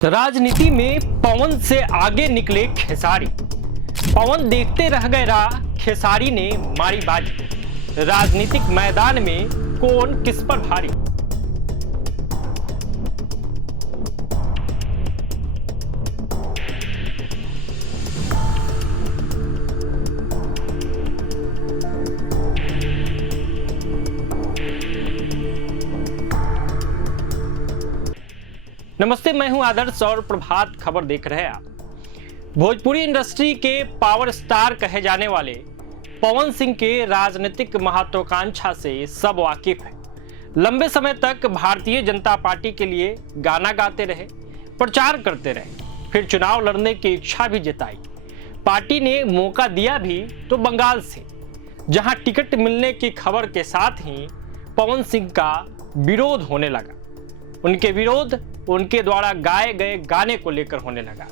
राजनीति में पवन से आगे निकले खेसारी। पवन देखते रह गए राह, खेसारी ने मारी बाजी। राजनीतिक मैदान में कौन किस पर भारी। नमस्ते, मैं हूं आदर्श और प्रभात खबर देख रहे हैं आप। भोजपुरी इंडस्ट्री के पावर स्टार कहे जाने वाले पवन सिंह के राजनीतिक महत्वाकांक्षा से सब वाकिफ हैं। लंबे समय तक भारतीय जनता पार्टी के लिए गाना गाते रहे, प्रचार करते रहे, फिर चुनाव लड़ने की इच्छा भी जताई। पार्टी ने मौका दिया भी तो बंगाल से, जहां टिकट मिलने की खबर के साथ ही पवन सिंह का विरोध होने लगा। उनके विरोध उनके द्वारा गाए गए गाने को लेकर होने लगा।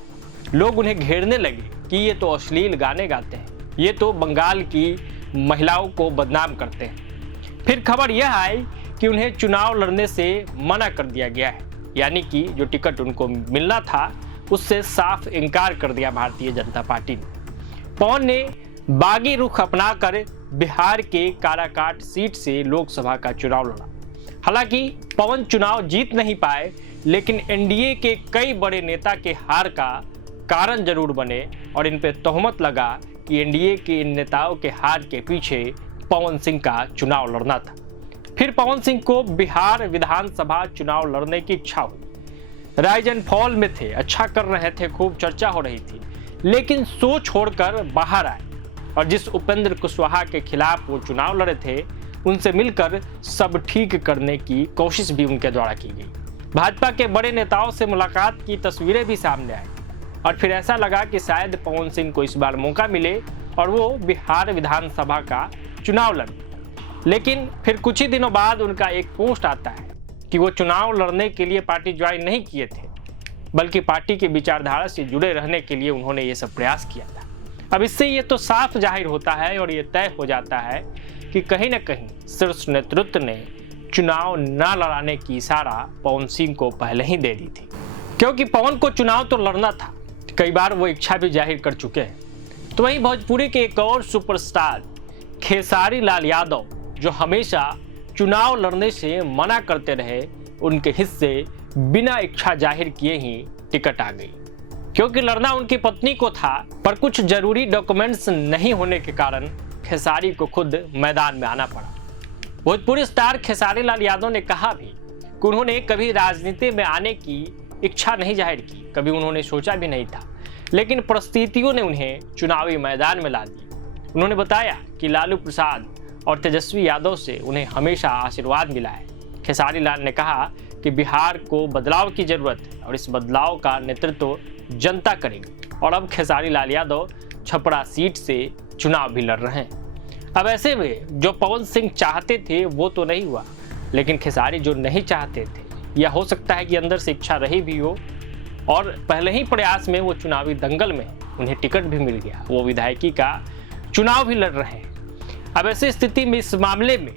लोग उन्हें घेरने लगे कि ये तो अश्लील गाने गाते हैं, ये तो बंगाल की महिलाओं को बदनाम करते हैं। फिर खबर यह आई कि उन्हें चुनाव लड़ने से मना कर दिया गया है, यानी कि जो टिकट उनको मिलना था उससे साफ इनकार कर दिया भारतीय जनता पार्टी ने। पवन ने बागी रुख अपनाकर बिहार के काराकाट सीट से लोकसभा का चुनाव लड़ा। हालांकि पवन चुनाव जीत नहीं पाए, लेकिन एनडीए के कई बड़े नेता के हार का कारण जरूर बने और इन पे तोहमत लगा कि एनडीए के इन नेताओं के हार के पीछे पवन सिंह का चुनाव लड़ना था। फिर पवन सिंह को बिहार विधानसभा चुनाव लड़ने की इच्छा हुई। राइज एंड फॉल में थे, अच्छा कर रहे थे, खूब चर्चा हो रही थी, लेकिन सो छोड़कर बाहर आए और जिस उपेंद्र कुशवाहा के खिलाफ वो चुनाव लड़े थे उनसे मिलकर सब ठीक करने की कोशिश भी उनके द्वारा की गई। भाजपा के बड़े नेताओं से मुलाकात की तस्वीरें भी सामने आई और फिर ऐसा लगा कि शायद पवन सिंह को इस बार मौका मिले और वो बिहार विधानसभा का चुनाव लड़े। लेकिन फिर कुछ ही दिनों बाद उनका एक पोस्ट आता है कि वो चुनाव लड़ने के लिए पार्टी ज्वाइन नहीं किए थे, बल्कि पार्टी के विचारधारा से जुड़े रहने के लिए उन्होंने ये सब प्रयास किया था। अब इससे ये तो साफ जाहिर होता है और ये तय हो जाता है कि कहीं ना कहीं शीर्ष नेतृत्व ने चुनाव न लड़ाने की इशारा पवन सिंह को पहले ही दे दी थी, क्योंकि पवन को चुनाव तो लड़ना था। कई बार वो इच्छा भी जाहिर कर चुके हैं। तो वहीं भोजपुरी के एक और सुपरस्टार खेसारी लाल यादव, जो हमेशा चुनाव लड़ने से मना करते रहे, उनके हिस्से बिना इच्छा जाहिर किए ही टिकट आ गई। क्योंकि लड़ना उनकी पत्नी को था, पर कुछ जरूरी डॉक्यूमेंट्स नहीं होने के कारण खेसारी को खुद मैदान में आना पड़ा। भोजपुरी स्टार खेसारी लाल यादव ने कहा भी कि उन्होंने कभी राजनीति में आने की इच्छा नहीं जाहिर की, कभी उन्होंने सोचा भी नहीं था, लेकिन परिस्थितियों ने उन्हें चुनावी मैदान में ला दिया। उन्होंने बताया कि लालू प्रसाद और तेजस्वी यादव से उन्हें हमेशा आशीर्वाद मिला है। खेसारी लाल ने कहा कि बिहार को बदलाव की जरूरत है और इस बदलाव का नेतृत्व जनता करेगी। और अब खेसारी लाल यादव छपरा सीट से चुनाव भी लड़ रहे हैं। अब ऐसे में जो पवन सिंह चाहते थे वो तो नहीं हुआ, लेकिन खेसारी जो नहीं चाहते थे, या हो सकता है कि अंदर से इच्छा रही भी हो और पहले ही प्रयास में वो चुनावी दंगल में उन्हें टिकट भी मिल गया, वो विधायकी का चुनाव भी लड़ रहे हैं। अब ऐसी स्थिति में इस मामले में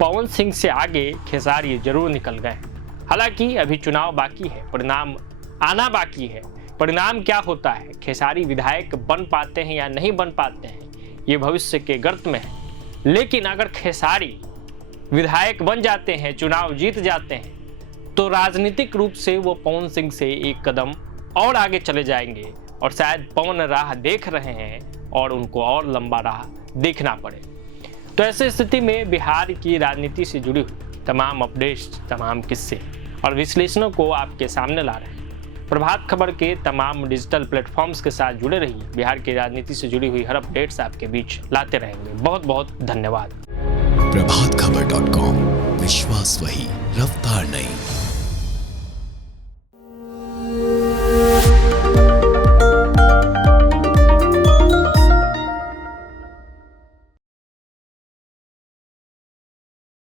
पवन सिंह से आगे खेसारी जरूर निकल गए। हालांकि अभी चुनाव बाकी है, परिणाम आना बाकी है। परिणाम क्या होता है, खेसारी विधायक बन पाते हैं या नहीं बन पाते हैं, ये भविष्य के गर्त में है। लेकिन अगर खेसारी विधायक बन जाते हैं, चुनाव जीत जाते हैं, तो राजनीतिक रूप से वो पवन सिंह से एक कदम और आगे चले जाएंगे और शायद पवन राह देख रहे हैं और उनको और लंबा राह देखना पड़े। तो ऐसी स्थिति में बिहार की राजनीति से जुड़ी हुई तमाम अपडेट्स, तमाम किस्से और विश्लेषणों को आपके सामने ला रहे हैं। प्रभात खबर के तमाम डिजिटल प्लेटफॉर्म्स के साथ जुड़े रहिए। बिहार की राजनीति से जुड़ी हुई हर अपडेट्स आपके बीच लाते रहेंगे। बहुत बहुत धन्यवाद। प्रभातखबर.com, विश्वास वही, रफ्तार नहीं।